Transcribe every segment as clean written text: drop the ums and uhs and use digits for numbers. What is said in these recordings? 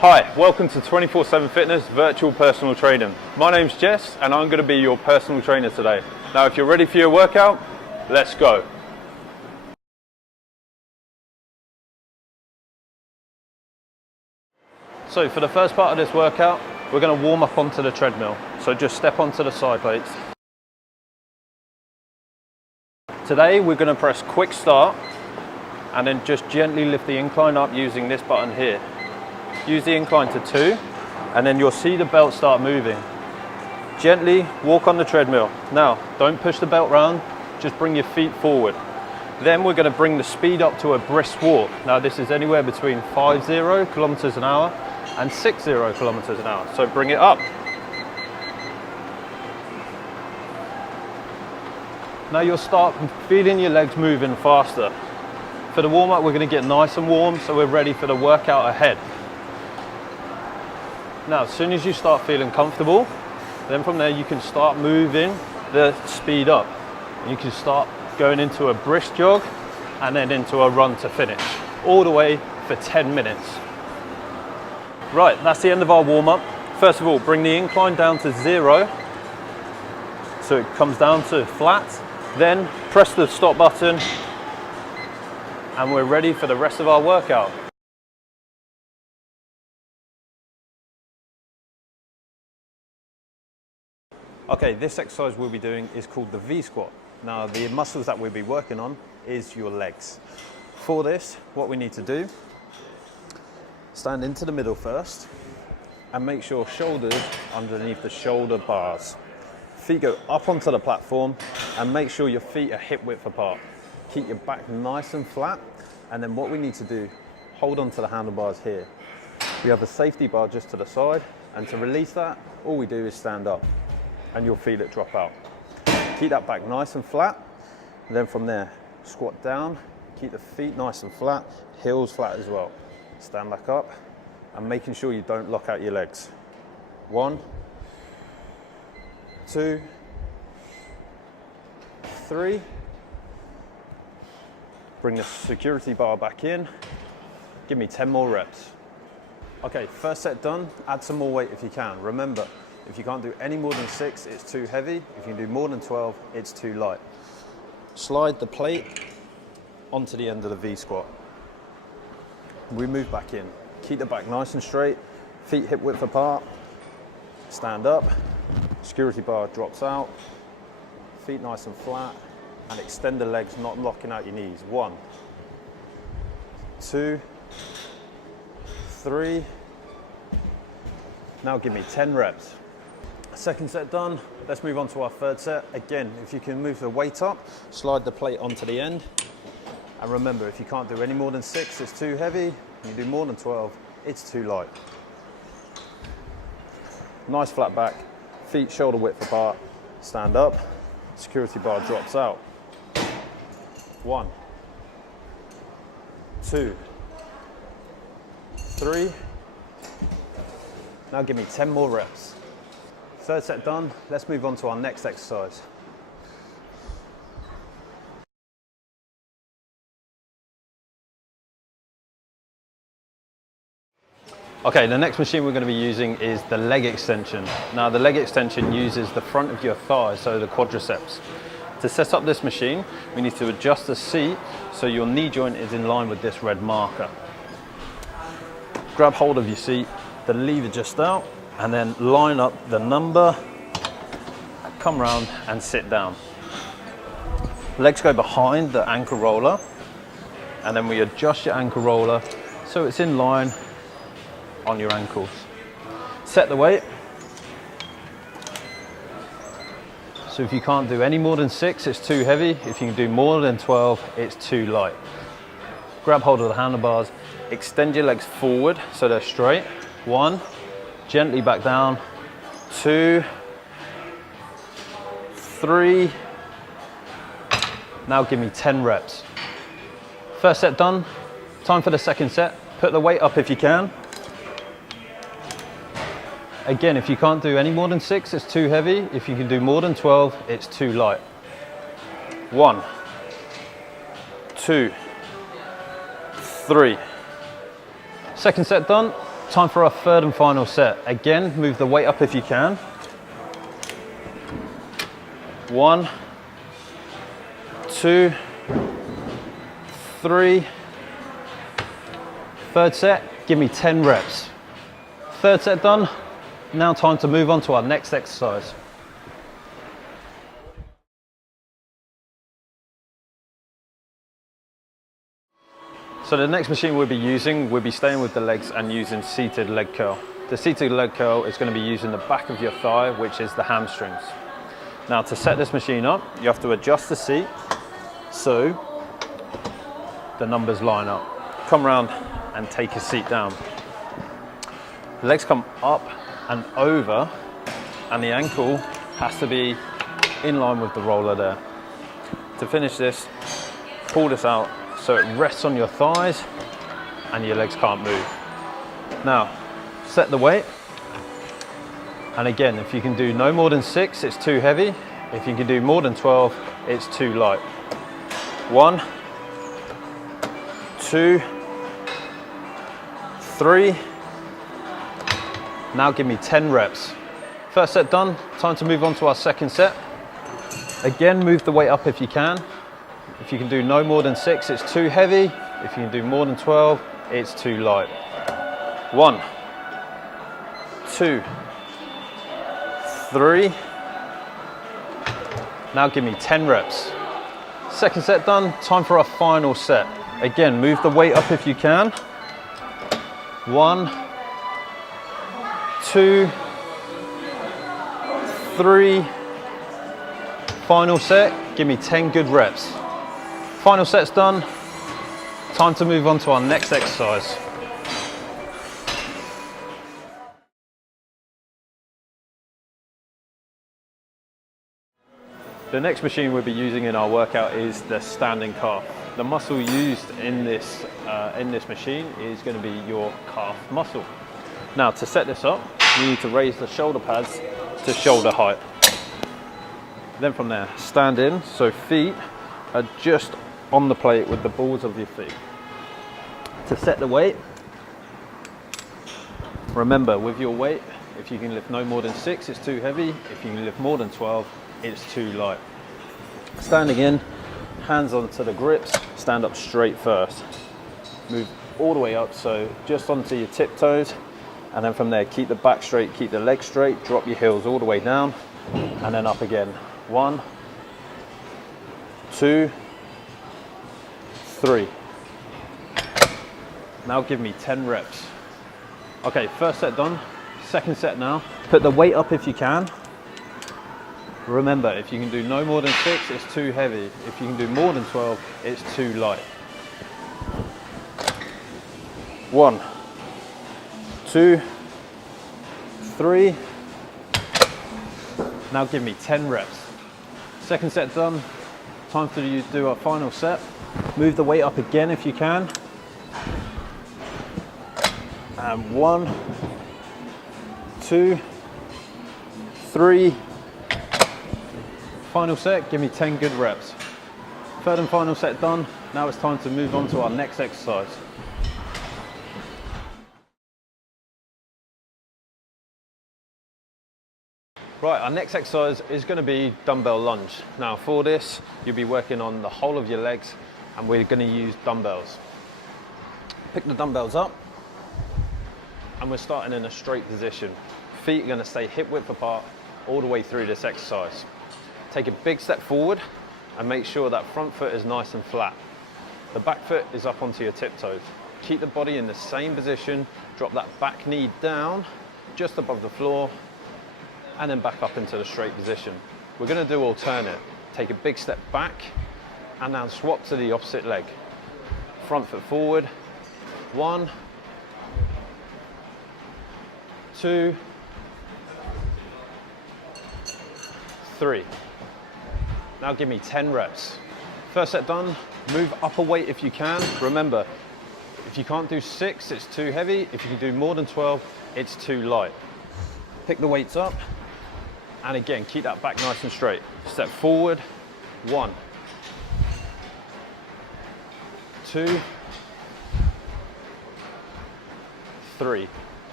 Hi, welcome to 24/7 Fitness Virtual Personal Training. My name's Jess and I'm going to be your personal trainer today. Now if you're ready for your workout, let's go. So for the first part of this workout, we're going to warm up onto the treadmill. So just step onto the side plates. Today we're going to press quick start and then just gently lift the incline up using this button here. Use the incline to 2 and then you'll see the belt start moving. Gently walk on the treadmill. Now don't push the belt round, just bring your feet forward. Then we're going to bring the speed up to a brisk walk. Now this is anywhere between 50 kilometers an hour and 60 kilometers an hour. So bring it up. Now you'll start feeling your legs moving faster. For the warm up, we're going to get nice and warm so we're ready for the workout ahead. Now, as soon as you start feeling comfortable, then from there you can start moving the speed up. You can start going into a brisk jog and then into a run to finish, all the way for 10 minutes. Right, that's the end of our warm up. First of all, bring the incline down to 0, so it comes down to flat. Then press the stop button and we're ready for the rest of our workout. Okay, this exercise we'll be doing is called the V-squat. Now the muscles that we'll be working on is your legs. For this, what we need to do, stand into the middle first and make sure shoulders underneath the shoulder bars. Feet go up onto the platform and make sure your feet are hip width apart. Keep your back nice and flat, and then what we need to do, hold onto the handlebars here. We have a safety bar just to the side, and to release that, all we do is stand up and you'll feel it drop out. Keep that back nice and flat, and then from there, squat down, keep the feet nice and flat, heels flat as well. Stand back up and making sure you don't lock out your legs. 1, 2, 3. Bring the security bar back in. Give me 10 more reps. Okay, first set done. Add some more weight if you can. Remember, if you can't do any more than 6, it's too heavy. If you can do more than 12, it's too light. Slide the plate onto the end of the V-squat. We move back in. Keep the back nice and straight, feet hip width apart. Stand up, security bar drops out, feet nice and flat, and extend the legs, not locking out your knees. 1, 2, 3. Now give me 10 reps. Second set done, let's move on to our third set. Again, if you can move the weight up, slide the plate onto the end. And remember, if you can't do any more than 6, it's too heavy. You do more than 12, it's too light. Nice flat back, feet shoulder width apart, stand up, security bar drops out. 1, 2, 3. Now give me 10 more reps. Third set done, let's move on to our next exercise. Okay, the next machine we're going to be using is the leg extension. Now the leg extension uses the front of your thigh, so the quadriceps. To set up this machine, we need to adjust the seat so your knee joint is in line with this red marker. Grab hold of your seat, the lever just out, and then line up the number, come round and sit down. Legs go behind the ankle roller, and then we adjust your ankle roller so it's in line on your ankles. Set the weight. So if you can't do any more than 6, it's too heavy. If you can do more than 12, it's too light. Grab hold of the handlebars, extend your legs forward so they're straight. 1, gently back down. 2, 3. Now give me 10 reps. First set done, time for the second set. Put the weight up if you can. Again, if you can't do any more than 6, it's too heavy. If you can do more than 12, it's too light. 1, 2, 3. Second set done. Time for our third and final set. Again, move the weight up if you can. 1, 2, 3. Third set, give me 10 reps. Third set done. Now time to move on to our next exercise. So the next machine we'll be staying with the legs and using seated leg curl. The seated leg curl is going to be using the back of your thigh, which is the hamstrings. Now to set this machine up, you have to adjust the seat so the numbers line up. Come around and take a seat down. The legs come up and over, and the ankle has to be in line with the roller there. To finish this, pull this out so it rests on your thighs and your legs can't move. Now, set the weight. And again, if you can do no more than 6, it's too heavy. If you can do more than 12, it's too light. 1, 2, 3. Now give me 10 reps. First set done, time to move on to our second set. Again, move the weight up if you can. If you can do no more than 6, it's too heavy. If you can do more than 12, it's too light. 1, 2, 3. Now give me 10 reps. Second set done, time for our final set. Again, move the weight up if you can. 1, 2, 3. Final set, give me 10 good reps. Final set's done, time to move on to our next exercise. The next machine we'll be using in our workout is the standing calf. The muscle used in this machine is going to be your calf muscle. Now to set this up, you need to raise the shoulder pads to shoulder height. Then from there, stand in, so feet are just on the plate with the balls of your feet. To set the weight, remember with your weight, if you can lift no more than 6, it's too heavy. If you can lift more than 12, it's too light. Standing in, hands onto the grips, stand up straight first. Move all the way up, so just onto your tiptoes, and then from there, keep the back straight, keep the legs straight, drop your heels all the way down, and then up again. 1, 2, 3. Now give me 10 reps. Okay, first set done. Second set now. Put the weight up if you can. Remember, if you can do no more than 6, it's too heavy. If you can do more than 12, it's too light. 1, 2, 3. Now give me 10 reps. Second set done. Time to do our final set. Move the weight up again if you can. And 1, 2, 3. Final set, give me 10 good reps. Third and final set done. Now it's time to move on to our next exercise. Right, our next exercise is going to be dumbbell lunge. Now for this, you'll be working on the whole of your legs, and we're going to use dumbbells. Pick the dumbbells up, and we're starting in a straight position. Feet are going to stay hip width apart all the way through this exercise. Take a big step forward and make sure that front foot is nice and flat. The back foot is up onto your tiptoes. Keep the body in the same position, drop that back knee down just above the floor, and then back up into the straight position. We're going to do alternate. Take a big step back and now swap to the opposite leg. Front foot forward. 1, 2, 3. Now give me 10 reps. First set done. Move up a weight if you can. Remember, if you can't do 6, it's too heavy. If you can do more than 12, it's too light. Pick the weights up. And again, keep that back nice and straight. Step forward. 1, 2, 3.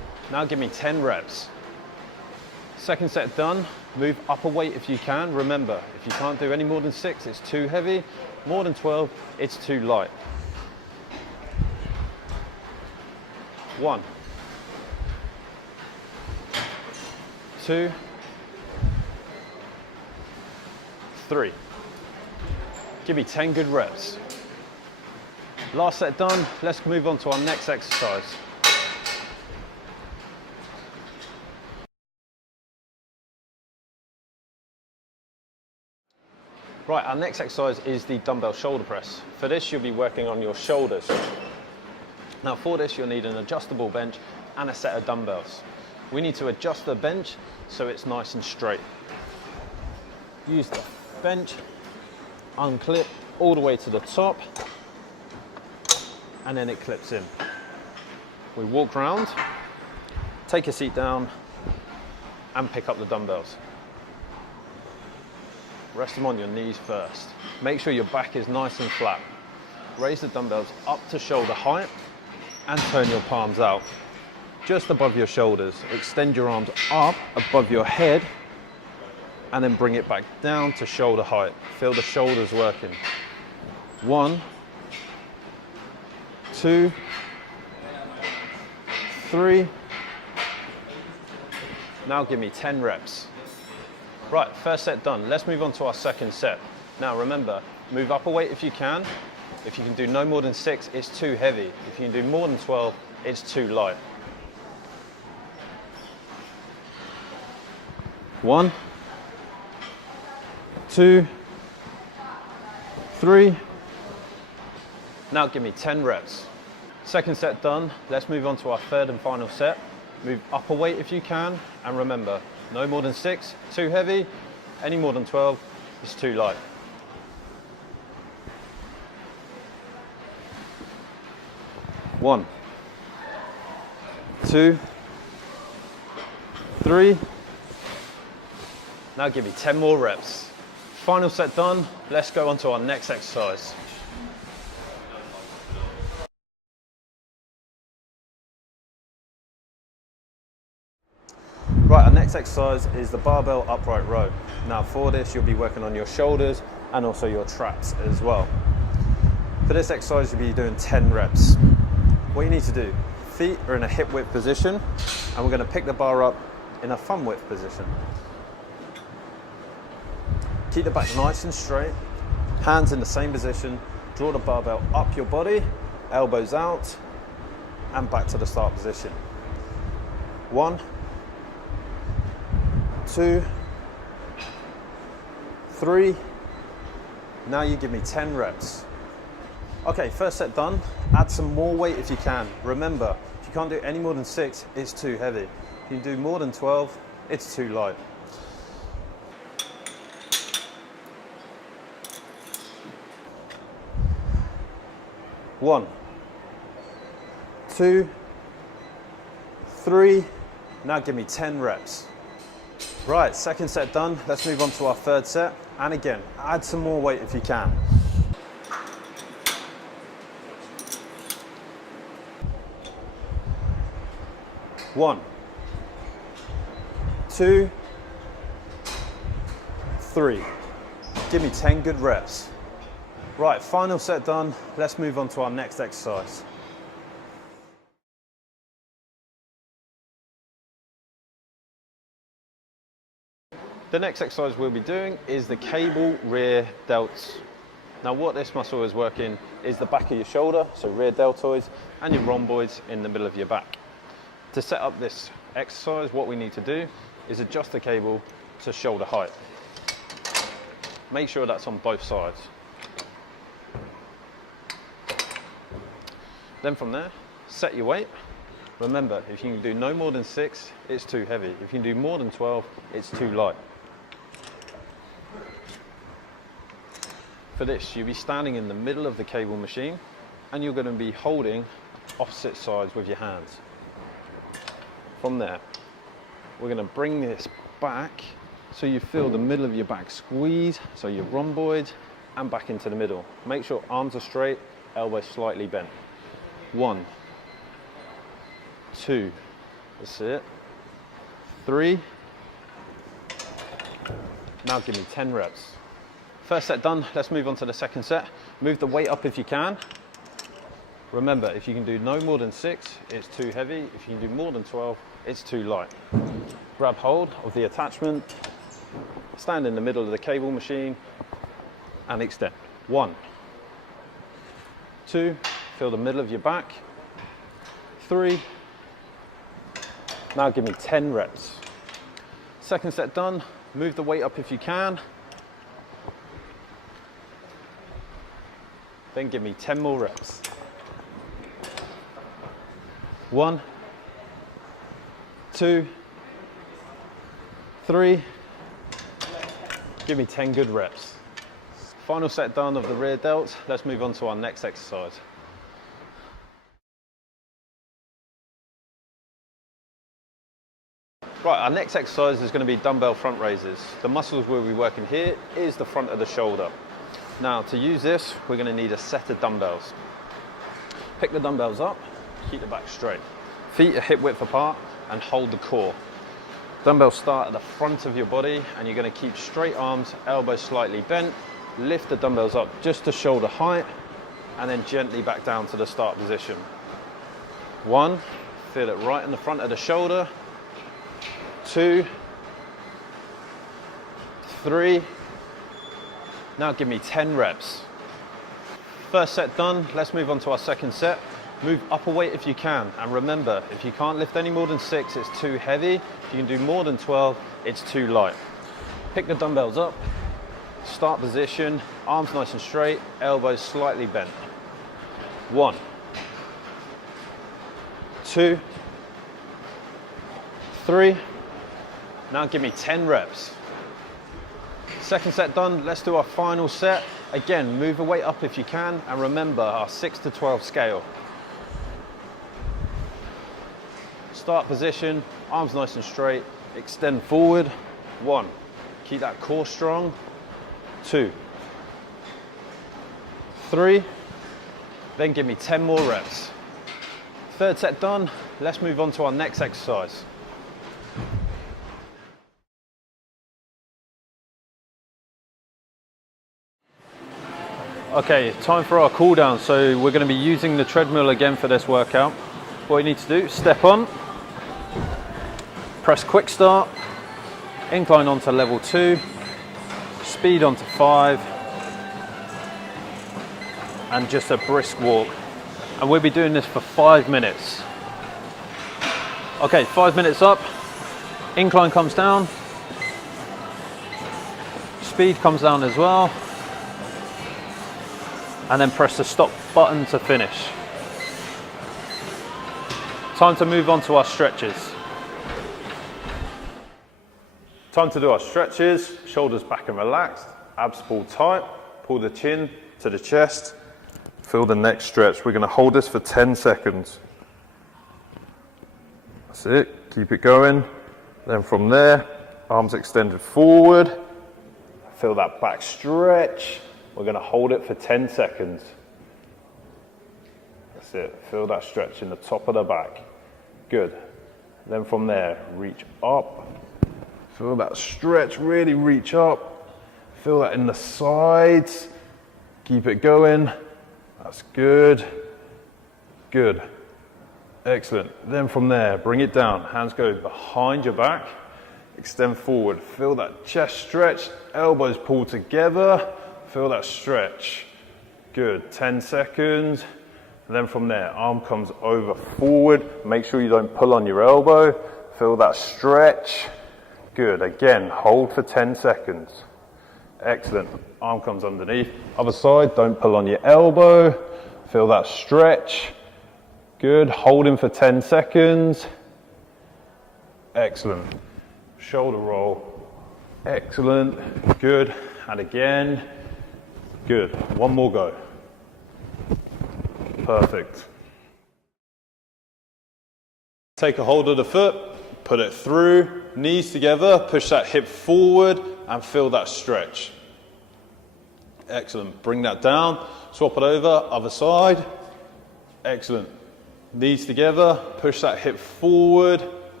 Now give me 10 reps. Second set done, move up a weight if you can. Remember, if you can't do any more than 6, it's too heavy. More than 12, it's too light. 1, 2, 3. Give me 10 good reps. Last set done, let's move on to our next exercise. Right, our next exercise is the dumbbell shoulder press. For this, you'll be working on your shoulders. Now for this, you'll need an adjustable bench and a set of dumbbells. We need to adjust the bench so it's nice and straight. Use the bench, unclip all the way to the top, and then it clips in. We walk around, take a seat down, and pick up the dumbbells. Rest them on your knees first. Make sure your back is nice and flat. Raise the dumbbells up to shoulder height and turn your palms out just above your shoulders. Extend your arms up above your head and then bring it back down to shoulder height. Feel the shoulders working. 1, 2, 3. Now give me 10 reps. Right, first set done. Let's move on to our second set. Now remember, move up a weight if you can. If you can do no more than 6, it's too heavy. If you can do more than 12, it's too light. 1, 2, 3. Now give me 10 reps. Second set done. Let's move on to our third and final set. Move up a weight if you can, and remember, no more than 6, too heavy. Any more than 12, it's too light. 1, 2, 3. Now give me 10 more reps. Final set done. Let's go on to our next exercise. Right, our next exercise is the barbell upright row. Now for this, you'll be working on your shoulders and also your traps as well. For this exercise, you'll be doing 10 reps. What you need to do, feet are in a hip width position, and we're going to pick the bar up in a thumb width position. Keep the back nice and straight, hands in the same position, draw the barbell up your body, elbows out, and back to the start position. 1, 2, 3. Now you give me 10 reps. Okay, first set done. Add some more weight if you can. Remember, if you can't do any more than 6, it's too heavy. If you do more than 12, it's too light. 1, 2, 3. Now give me 10 reps. Right, second set done. Let's move on to our third set. And again, add some more weight if you can. 1, 2, 3. Give me 10 good reps. Right, final set done. Let's move on to our next exercise. The next exercise we'll be doing is the cable rear delts. Now what this muscle is working is the back of your shoulder, so rear deltoids, and your rhomboids in the middle of your back. To set up this exercise, what we need to do is adjust the cable to shoulder height. Make sure that's on both sides. Then from there, set your weight. Remember, if you can do no more than 6, it's too heavy. If you can do more than 12, it's too light. For this, you'll be standing in the middle of the cable machine, and you're going to be holding opposite sides with your hands. From there, we're going to bring this back so you feel the middle of your back squeeze, so your rhomboids, and back into the middle. Make sure arms are straight, elbows slightly bent. 1, 2, That's it. 3. Now give me 10 reps. First set done, let's move on to the second set. Move the weight up if you can. Remember, if you can do no more than 6, it's too heavy. If you can do more than 12, it's too light. Grab hold of the attachment, stand in the middle of the cable machine, and extend. 1, 2, feel the middle of your back. 3. Now give me 10 reps. Second set done, move the weight up if you can. Then give me 10 more reps. 1, 2, 3. Give me 10 good reps. Final set done of the rear delts. Let's move on to our next exercise. Right, our next exercise is going to be dumbbell front raises. The muscles we'll be working here is the front of the shoulder. Now, to use this, we're going to need a set of dumbbells. Pick the dumbbells up, keep the back straight. Feet are hip width apart and hold the core. Dumbbells start at the front of your body and you're going to keep straight arms, elbows slightly bent. Lift the dumbbells up just to shoulder height and then gently back down to the start position. 1, feel it right in the front of the shoulder. 2, 3. Now give me 10 reps. First set done, let's move on to our second set. Move upper weight if you can, and remember, if you can't lift any more than 6, it's too heavy. If you can do more than 12, it's too light. Pick the dumbbells up, start position, arms nice and straight, elbows slightly bent. 1, 2, 3. Now give me 10 reps. Second set done, let's do our final set. Again, move the weight up if you can, and remember our 6 to 12 scale. Start position, arms nice and straight, extend forward. 1, keep that core strong. 2, 3, then give me 10 more reps. Third set done, let's move on to our next exercise. Okay, time for our cool down. So we're going to be using the treadmill again for this workout. What you need to do, step on, press quick start, incline onto level 2, speed onto 5, and just a brisk walk. And we'll be doing this for 5 minutes. Okay, 5 minutes up, incline comes down, speed comes down as well, and then press the stop button to finish. Time to move on to our stretches. Time to do our stretches, shoulders back and relaxed, abs pulled tight, pull the chin to the chest, feel the neck stretch. We're going to hold this for 10 seconds. That's it, keep it going. Then from there, arms extended forward, feel that back stretch. We're going to hold it for 10 seconds. That's it, feel that stretch in the top of the back. Good. Then from there, reach up. Feel that stretch, really reach up. Feel that in the sides. Keep it going. That's good. Good. Excellent. Then from there, bring it down. Hands go behind your back. Extend forward. Feel that chest stretch. Elbows pull together. Feel that stretch. Good. 10 seconds. And then from there, arm comes over forward. Make sure you don't pull on your elbow. Feel that stretch. Good. Again, hold for 10 seconds. Excellent. Arm comes underneath. Other side, don't pull on your elbow. Feel that stretch. Good. Holding for 10 seconds. Excellent. Shoulder roll. Excellent. Good. And again. Good. One more go. Perfect. Take a hold of the foot, put it through, knees together, push that hip forward and feel that stretch. Excellent. Bring that down, swap it over, other side. Excellent. Knees together, push that hip forward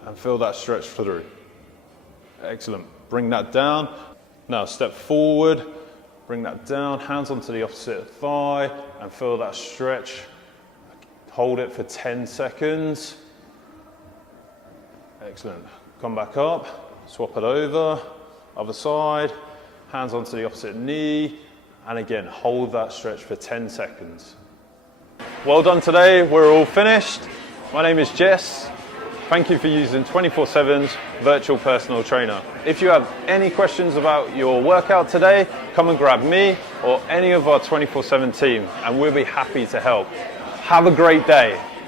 and feel that stretch through. Excellent. Bring that down. Now step forward, bring that down, hands onto the opposite thigh, and feel that stretch. Hold it for 10 seconds. Excellent. Come back up, swap it over, other side, hands onto the opposite knee, and again, hold that stretch for 10 seconds. Well done today, we're all finished. My name is Jess. Thank you for using 24/7's virtual personal trainer. If you have any questions about your workout today, come and grab me or any of our 24/7 team, and we'll be happy to help. Have a great day.